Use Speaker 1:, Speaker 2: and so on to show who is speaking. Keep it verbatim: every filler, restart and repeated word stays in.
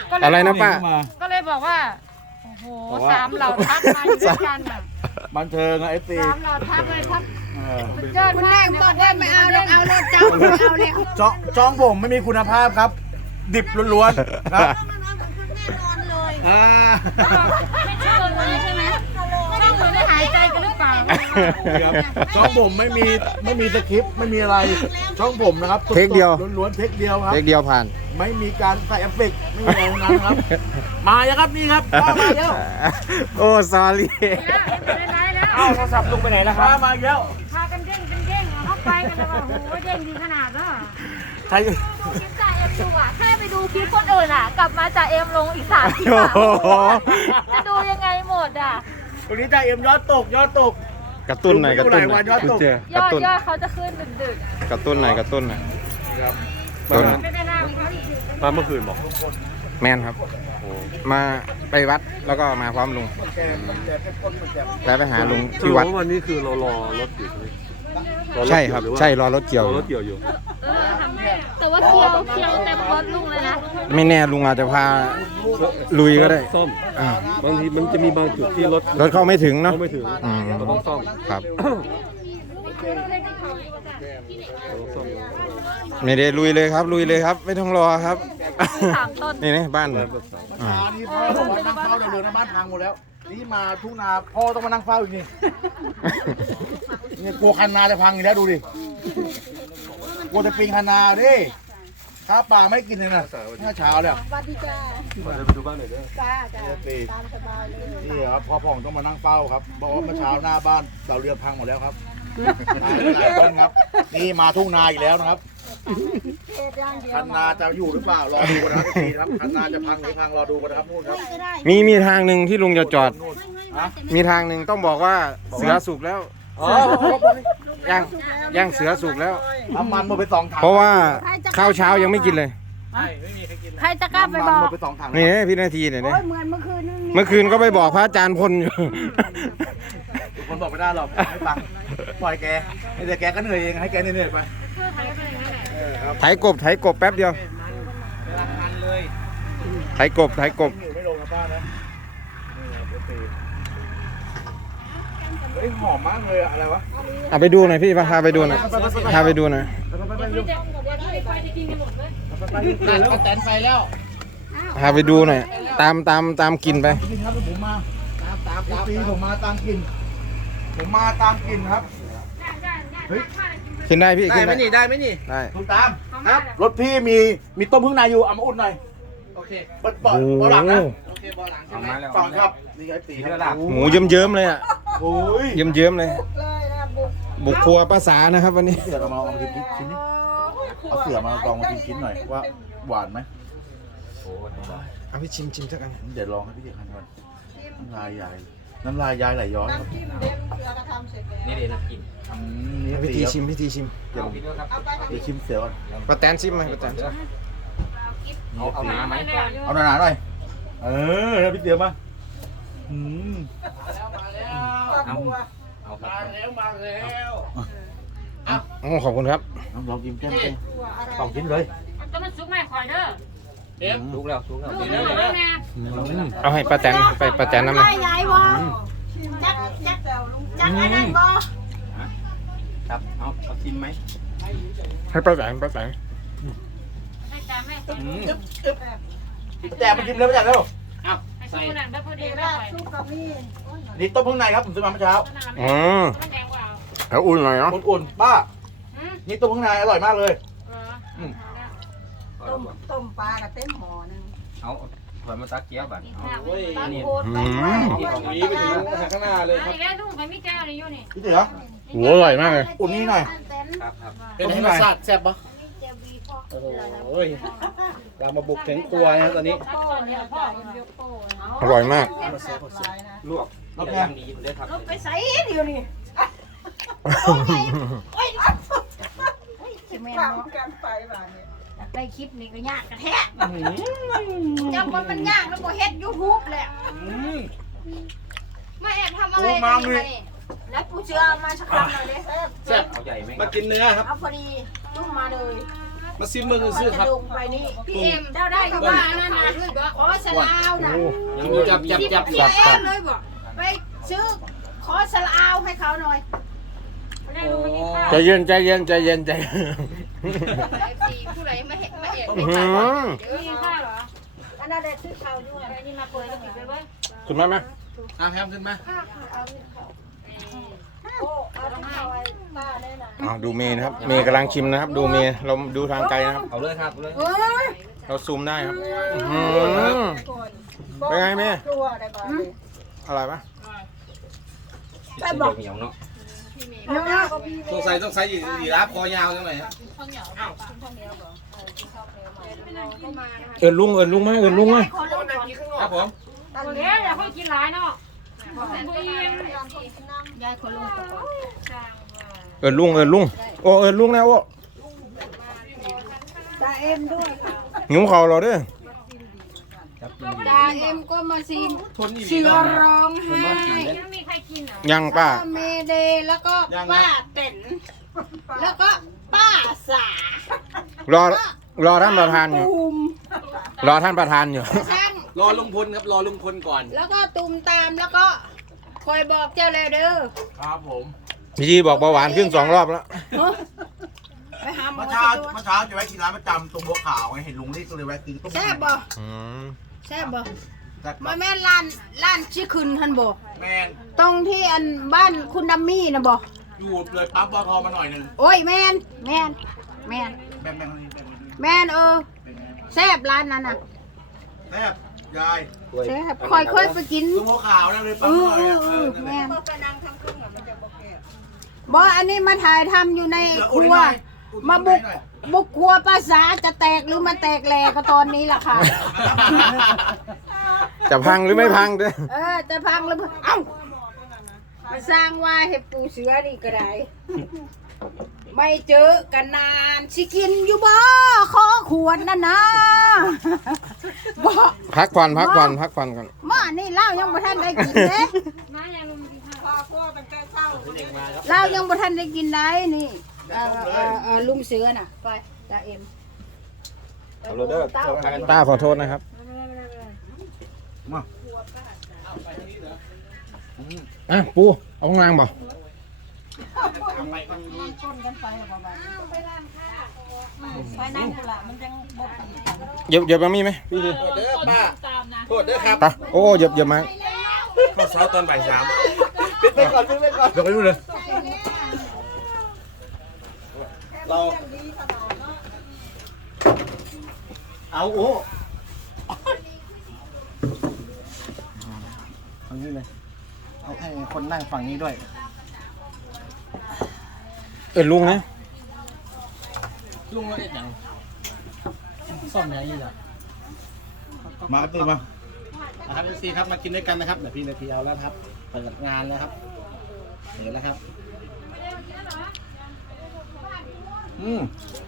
Speaker 1: อะไรนะป้า
Speaker 2: ก็เลยบอกว่าโอ้โหสามเหล่าทัพมาอยู่ด้วยกันอ่ะ
Speaker 3: บันเทิงอะเอฟซี
Speaker 2: สามเหล่าทัพเลยทัพสุดยอด
Speaker 4: คุณ
Speaker 2: มา
Speaker 4: แม่
Speaker 2: ก
Speaker 4: บอกว่าไม่เอาแล้วเอารถเจ้าไม่เอาแล้ว
Speaker 3: จ้องจ้องผมไม่มีคุณภาพครับ ดิบล้วนๆครับ
Speaker 4: นอนเลย
Speaker 3: อ่า
Speaker 2: ไม่เชื่อเลยใช่ไหมช่องเหมือนได้หายใจกันหรือเปล่า
Speaker 3: ครับช่องผมไม่มีไม่มีสคริปต์ไม่มีอะไร ช่องผมนะครับ
Speaker 1: เทคเดียว
Speaker 3: ล้วนๆเทคเดียวครับ
Speaker 1: เล็กเดียวผ่าน
Speaker 3: ไม่มีการใส่เอฟเฟกต์ไม่มีอะไรทั้งนั้นครับ มาแล้วครับนี่ครับมามาแล้ว
Speaker 1: โอ้ซอรี่
Speaker 2: แล้วเอ็มไปไหนแล้ว
Speaker 5: เอ้าโทรศัพท์ลุงไปไหนแล้วค
Speaker 3: มา
Speaker 5: รับ
Speaker 3: มาแล้ว
Speaker 2: พากันเด้งกันเด้งเอาไปกันแล้วว่าโอ้โหเด้งดีขนาดนั้น
Speaker 3: ใคร
Speaker 6: คลิปจ่าเอ็มดูอ่ะแค่ไปดูคลิปคนอื่นอ่ะ กลับมาจ่าเอ็มลงอีกสามคลิป
Speaker 1: โอ้
Speaker 6: อ่ะ
Speaker 1: โห
Speaker 6: จะดูยังไงหมดอ่ะ
Speaker 3: วันนี้จ่าเอ็มยอดตกยอดตก
Speaker 1: กระตุ้นหน่อยกระตุ้นหน่อย
Speaker 3: ยอดตก
Speaker 6: ย
Speaker 1: กระ
Speaker 6: อด
Speaker 1: ตุ้น
Speaker 6: ยอดเขาจะขึ้นดึก
Speaker 1: กระตุ้นหน่อยกระตุ้นหน่อย
Speaker 5: มา
Speaker 1: ตุ้น
Speaker 2: ไม่ได้นั่งเขาอีก
Speaker 5: มาเมื่อคืนบอก
Speaker 1: แมนครับ มาไปวัดแล้วก็มาพร้อมลุงแล้วไปหาลุงที่วัด
Speaker 5: วันนี้คือเรารอรถอยู่รอถ
Speaker 1: ใช่ครับ
Speaker 5: หอว่า
Speaker 1: ใช่รอรถเกี่ยว
Speaker 5: ร
Speaker 1: อ
Speaker 5: อยู่ รถเกี่ยวอยู่
Speaker 6: ๆ แต่ว่าเคียวเคียวเต็มรถลุงเลยนะ
Speaker 1: ไม่แน่ลุงอาจจะพาลุยก็ได้
Speaker 5: ซ่อม
Speaker 1: อ่า
Speaker 5: บางทีมันจะมีบางจุดที่รถ
Speaker 1: รถเข้าไม่ถึงเนาะ
Speaker 5: เข้าไม่ถึง
Speaker 1: อืม
Speaker 5: เราต้องซ่อม
Speaker 1: ครับ
Speaker 5: เราต้องซ่อม
Speaker 1: ไม่ได้ลุยเลยครับ ลุยเลยครับ ไม่ต้องรอครับ
Speaker 6: สามต้น
Speaker 1: นี่นี่บ้านอ่า
Speaker 3: อันนี้พ่อบอกว่านั่งเฝ้าเดินๆนะบ้านพังหมดแล้ว นี่มาทุ่งนาพ่อต้องมานั่งเฝ้าอีกนี่เนี่ยกลัวคันนาจะพังอีกแล้วดูดิกลัวจะปิงคันนาดิข้าวปลาไม่กินเลยนะเมื่อเช้าเนี่ย
Speaker 4: สวัสดีจ้า
Speaker 5: มาเดินไปดูบ้านหน่อยเด้อ
Speaker 4: จ้าจ้า
Speaker 3: ตี
Speaker 4: ตามสบายเลย
Speaker 3: นี่ครับพ่อพ่องต้องมานั่งเฝ้าครับบอกว่าเมื่อเช้าหน้าบ้านเสาเรือนพังหมดแล้วครับหลายต้นครับ นี่มาทุ่งนาอีกแล้วนะครับ
Speaker 4: เทศย่างเดียว
Speaker 3: คันนาจะอยู่หรือเปล่ารอดูกันนะครับทีครับคันนาจะพังหรือพังรอดูกันนะครับนู่นครับ
Speaker 1: มีมีทางหนึ่งที่ลุงจะจอด
Speaker 3: นู่นฮะ
Speaker 1: มีทางหนึ่งต้องบอกว่าเสือสุกแล้ว
Speaker 3: อ๋อ
Speaker 1: ย่างย่างเสือสุกแล้ว
Speaker 3: น้ำมันหมดไปสองถัง
Speaker 1: เพราะว่าข้าวเช้ายังไม่กินเลย
Speaker 6: ใครจะกล้าไปบ
Speaker 3: น้ำมัน
Speaker 6: อ
Speaker 3: หม
Speaker 6: ก
Speaker 3: ดไปสองถัง
Speaker 1: นี่พี่นาทีเนี่ย
Speaker 4: โอ้
Speaker 1: เนี่ย
Speaker 4: ยเหมือนเมื่อคืนนึง
Speaker 1: เมื่อคืนก็ไปบอกพระอาจารย์พลอยู่
Speaker 3: ทุกคนบอกไม่ได้หรอกไม่ฟังปล่อยแกให้แต่แกก็เหนื่อยเองให้แกเหนื่อยๆไปเออครับ
Speaker 1: ไถกบไถกบแป๊บเดียวไถกบไถกบ
Speaker 3: อยู่ไม่ลงนะป้านะนี่ครับโอเคเฮ้ยหอมมากเลยอะอะไรวะ
Speaker 1: เอาไปดูหน่อยพี่พาไปดูหน่อยพาไปดูหน่อย
Speaker 3: ไปไปไปเร็ว
Speaker 2: บอกว่าที่ไปจะกินกันหมดเลย
Speaker 3: ไปไปเร็วแตนไฟแล้ว
Speaker 1: พาไปดูหน่อยตามตามตามกินไป
Speaker 3: นี่ครับผมมาตามตามตามปีผมมาตามกิน ผมมาตามกินครับเฮ้ย
Speaker 1: ขึ้นได้พี่
Speaker 5: ได้
Speaker 1: ขึ้น
Speaker 5: ไหม
Speaker 1: ได้
Speaker 5: นี่ได้ไหมนี่
Speaker 1: ได้
Speaker 3: คุณตามครับรถพี่มีมีต้มพึ่งในอยู่เอามาอุ่นหน่อย
Speaker 5: โอเค
Speaker 3: เปิดเปิดเบาะหลังนะ
Speaker 5: โอเคบอลหลังใช่
Speaker 3: ฝั่ง
Speaker 5: ไหม
Speaker 3: ฝั่งครับนี่ไงตีครับ
Speaker 1: หมูเยิ้มเยิ้มๆเลยอ่ะ
Speaker 3: โอ้ย
Speaker 1: เยิ้มเยิ้มๆเลย
Speaker 4: เลยนะบุก
Speaker 1: บุกครัวภาษานะครับวันนี้
Speaker 3: เสือมาเอามากินชิ้นนี้เอาเสือมาลองมากินชิ้นหน่อยว่าหวานไหม
Speaker 1: เอาไปชิมชิมสักอัน
Speaker 3: เดี๋ยวลองให้พี่เด็กทานก่อนน้ำลายยายน้ำลายยายไหลย้อนครับ
Speaker 4: น้ำจิ้มเด็มเสือกระทำเสร็จแล้ว
Speaker 5: นี่เดี๋ยวนะกิน
Speaker 3: อืมนี่
Speaker 1: วิธีชิมวิธีชิม
Speaker 3: เดี๋ยว
Speaker 5: กินด้วยครับ
Speaker 4: เอาไป
Speaker 3: เดี๋ยวชิมเสือก่อน
Speaker 1: ป้าแตนชิมไหมป้าแตน
Speaker 5: เอาเอาน้ำไหม
Speaker 3: เอาหนาๆหน่อยเออแล้วพี่เสือมาอืม
Speaker 5: เอาเอาครับ
Speaker 1: โอ้ขอบคุณครับ
Speaker 3: น้องลองกินแก้มแก้ม
Speaker 4: ตัวอะไร
Speaker 3: ลองกินเลย
Speaker 2: จะมันซุกแม่คอยเด้อ
Speaker 5: เอ๊ะลุกแล้วลุกแล้ว
Speaker 2: ลูก
Speaker 5: เดี๋ยว
Speaker 2: เด้
Speaker 5: เดี๋ยว
Speaker 2: อ
Speaker 5: เดี๋ยว
Speaker 2: แม่
Speaker 1: เอาให้ป้าแตนไปป้าแตนน้ำมัน
Speaker 4: ได้ยายวะจักจักจักอะไรบ่
Speaker 5: ครับเอาเอาชิมไหม
Speaker 1: ให้ป้าแตนป้าแตน
Speaker 2: ให้จำแม่
Speaker 5: อืม
Speaker 3: แต่มันกินเร็วไปจัดเร็ว
Speaker 5: เอา
Speaker 2: ให้
Speaker 5: ใส่
Speaker 2: สู้นั่นได้พอดี
Speaker 4: เดี๋ยว
Speaker 2: ได้
Speaker 4: ราด
Speaker 2: ไป
Speaker 4: ซุปกับนี่
Speaker 3: นี่ต้มพึ่งในครับผมซื้อมาเมื่อเช้า
Speaker 1: อ๋อ
Speaker 2: มันแดงกว่า
Speaker 1: แล้วอุ่นหน่อยเนาะ
Speaker 3: อุ่นๆป้า
Speaker 2: อืม
Speaker 3: นี่ต้มพึ่งในอร่อยมากเลย
Speaker 2: เหรอ
Speaker 4: ต้มต้มปลากับเต็มห่อนึง
Speaker 5: เอาถอยมาตักเกี๊ยวบัดเอา
Speaker 4: ตัก
Speaker 5: นี่
Speaker 4: โคตรไปด้วย
Speaker 5: ที่ของนี้ไปถึงข้างหน้าเลยครับ
Speaker 2: อีกแล้วลูกมันมีแก้วอะไรอยู่นี่
Speaker 3: พี่เสือ
Speaker 1: หัวอร่อยมากเลย
Speaker 3: อุ่นนี่หน่อย
Speaker 5: ครับครับ
Speaker 3: เป็นให้รสชาติแซ่บปะ
Speaker 5: โอ้โหเรามาบุกถึงครัวนะครับตอนนี้
Speaker 2: ชักก่อนเดียวพ่อมันยกโป้นะ
Speaker 1: อร่อยมาก
Speaker 5: ลวกแล้วแกงดีผมได้ทำ
Speaker 4: ลงไปใส่เดียวนี่โอ้ยแม่เนาะการไปบ้านนี้
Speaker 6: ได้คลิปนี้ก็ยากกระแทกจังมันมันยากแล้วบ่เฮ็ดยูทูบแหละมาแอบทำอะไรกันอยู่นี่แล้วปูเชื่อมาสักคำหน่อยดิ
Speaker 5: แซ่บเอาใหญ่ไหมมากินเนื้อครับ
Speaker 4: เอาพอดีจุ่มมาเลย
Speaker 5: มาซิมเมืองซื้อครับ
Speaker 4: จะลงไปนี่
Speaker 6: พี่เอ็มเจ้าได้กับว่านั่นนะด้วยบ่
Speaker 4: ขอ
Speaker 6: สลาวน่ะ
Speaker 5: จับจับจับ
Speaker 6: เสียแอมเลยบอกไปซื้อขอสลาวให้เขาหน่อย
Speaker 1: ใจเย็นใจเย็นใจเย็นใจเย็น
Speaker 6: ผู้ใดไม่เห็นไม่เห็น
Speaker 1: อื้อหือ
Speaker 2: มีข้าวเหรอ
Speaker 4: อันนั้นได้ซื้อข้าวด้วย
Speaker 2: ไอ้นี่มาเปิดแล้วปิดไปเว้ย
Speaker 1: คุณมาไหม
Speaker 5: อ่ะแพมขึ้นมา
Speaker 4: โอ้เอาที่ข้าวไอ้ป้าได้น่ะ
Speaker 1: อ๋อดูเมย์นะครับ เมย์กำลังชิมนะครับ ดูเมย์เราดูทางไกลนะครับ
Speaker 5: เอาเลยครับเอาเลย
Speaker 6: เอ้ย
Speaker 1: เราซูมได้ครับอื้อหือ เป็นไงแม่
Speaker 4: ครัวได้บ่ดิ
Speaker 1: อร่อยปะ
Speaker 6: ไปบอก
Speaker 5: เหนียวเนาะ
Speaker 6: เนาะ
Speaker 5: ต้องใส่ต้องใส่ยีราฟคอยาวจังเลยฮะ
Speaker 1: เอินลุงเอินลุงไหมเอินลุงไหม
Speaker 5: ครับผม
Speaker 2: เดี๋ยวอย่าเพิ่งกินหลายเนาะตัวเอง
Speaker 6: ยายคนลุง
Speaker 1: เอินลุงเอินลุงโอ้เอินลุงนะโอ้
Speaker 4: ตาเอ็มด้วยค่ะ
Speaker 1: หิวเข่าเราเด้อ
Speaker 6: ตาเอ็มก็มาซีน
Speaker 5: ทนอีก
Speaker 6: เสือร้องไห้
Speaker 2: ยังมีใครกินอ่ะ
Speaker 1: ยังป้า
Speaker 6: เมเดย์แล้วก็ป้าเต็นแล้วก็ป้าสาร
Speaker 1: อรอท่านประธานอยู่
Speaker 6: ตุม
Speaker 1: รอท่านประธานอยู่
Speaker 6: ช่าง
Speaker 5: รอลุงพลครับรอลุงพลก่อน
Speaker 6: แล้วก็ตุมตามแล้วก็คอยบอกเจ้าแล้วเด้อ
Speaker 5: ครับผม
Speaker 1: พี่จีบอกเบาหวานขึ้นสองรอบแล้ว
Speaker 6: ไปหาหมอ
Speaker 3: เมื่อ
Speaker 6: สิ
Speaker 3: เช้า
Speaker 6: ตัว
Speaker 3: เมื่อเช้าจะแวะกินร้านประจำตรงบัวขาวไงเห็นลุงนี่ก็เลยแวะกินต้ม
Speaker 6: แซ่บบ่
Speaker 1: อืม
Speaker 6: แซ่บบ่
Speaker 3: แซ่บ
Speaker 6: มาแม่นร้านร้านชื่อคืนท่านบ่
Speaker 3: แมน
Speaker 6: ตรงที่อันบ้านคุณดัมมี่นะบ่
Speaker 3: อยู่เลยปั๊มปอทมาหน่อยหนึง
Speaker 6: โอ้ยแม่นแม่นแม่น
Speaker 3: แบมแบมแบม
Speaker 6: แม่นเออแซ่บร้านนั้นน่ะ
Speaker 3: แซ่บยาย
Speaker 6: แซ่บคอยเคยไปกิน
Speaker 3: ตรงบัวขาวนั่นเลย
Speaker 6: เอ
Speaker 3: ปั๊ม
Speaker 6: อ
Speaker 3: หน่อย
Speaker 6: เออ
Speaker 3: อะ
Speaker 6: เอ
Speaker 3: เอ
Speaker 6: อ
Speaker 3: อนั่นแห
Speaker 6: แม่
Speaker 3: ละ
Speaker 6: น
Speaker 4: ไปนั่งทำครึ่งน่ะมันจะบ่แก่
Speaker 6: บ่อันนี้มาถ่ายทำอยู่ในครัว
Speaker 3: อุ่น
Speaker 6: มาบุกบุกครัวภาษาจะแตกหรือมาแตกแหลกก็ตอนนี้ล่ะค่ะ
Speaker 1: จะพังหรือไม่พังเด้อ
Speaker 6: เออจะพังหรือเปล่าเอ้ามาสร้างว่าเห็บปูเสือนี่ก็ได้ ไม่เจอกันนานสิกินอยู่บ่ขอขวดนั่นนะบ่
Speaker 1: พักผ่อนพักผ่อนพักผ่อนก่อน
Speaker 6: มานี่เหล้ายังบ่ทันได้กินเด้
Speaker 2: มาอย่างลุงกินข้าว
Speaker 4: พอพวกตั้งแต่เช้า
Speaker 6: เหล้ายังบ่ทันได้กินได้นี่เอ่อเอ่อเอ่อลุงเสือน่ะไปตาเอ็ม
Speaker 5: เอาเลยเด้อ
Speaker 1: ต้าขอโทษนะครับ อ่ะปูเอาข้างล่างบ่
Speaker 4: ไปนั่งพุ่นล่ะมันจังบ่ปีกัน
Speaker 1: เหยียบเหยียบมามีไหมพี่ดี
Speaker 5: เด้อป้า
Speaker 2: ตามนะ
Speaker 5: โทษเด้อครับ
Speaker 1: ไปโอ้เหยียบเหยียบมา
Speaker 5: ข้าวเช้าตอนบ่ายสามปิดไปก่อนปิดไปก่อน
Speaker 3: เดี๋ยวไปดูเลย
Speaker 5: เรา
Speaker 3: เอาโอ้เอานี้เลยเอาให้คนนั่งฝั่งนี้ด้วย
Speaker 1: เอินลุงนะ
Speaker 5: ลุงว่าได้ยังซ่อมยังยี่ล่ะ
Speaker 3: มาตื่นมา
Speaker 5: นะครับเอฟซีครับมากินด้วยกันนะครับเดี๋ยวพี่นาทีเอาแล้วครับเปิดงานแล้วครับเห็นแล้วครับอืม